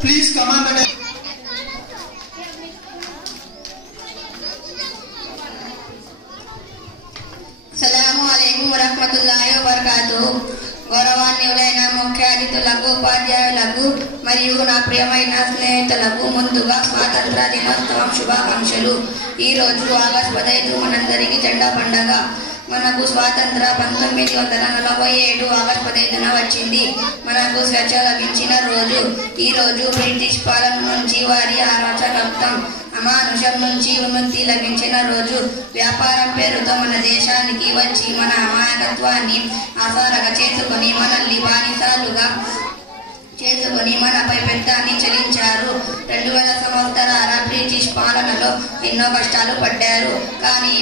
Please command the Assalamualaikum warahmatullahi wabarakatuh. గౌరవాన్యులైన ముఖ్య అతిథులకు ఉపాధ్యాయులకు మరియు నా ప్రియమైన స్నేహితులకు ముందుగా స్వాతంత్ర దినోత్సవం శుభాకాంక్షలు. ఈరోజు ఆగస్టు 15 మనందరికీ జెండా పండగ. మనకు స్వాతంత్ర 1947 ఆగస్టు 15న వచ్చింది. మనకు స్వేచ్ఛ లభించిన రోజు. ఈ రోజు బ్రిటిష్ పాలన నుంచి వారి అరాచకత్వం అమానుషం నుంచి విముక్తి లభించిన రోజు. వ్యాపారం పేరుతో మన దేశానికి వచ్చి మన అమాయకత్వాన్ని ఆసారగా చేసుకుని మనల్ని బానిసలుగా చేసుకుని మనపై పెద్దాన్ని చెల్లించారు. 2000 సంవత్సరాల బ్రిటిష్ పాలనలో ఎన్నో కష్టాలు పడ్డారు. కానీ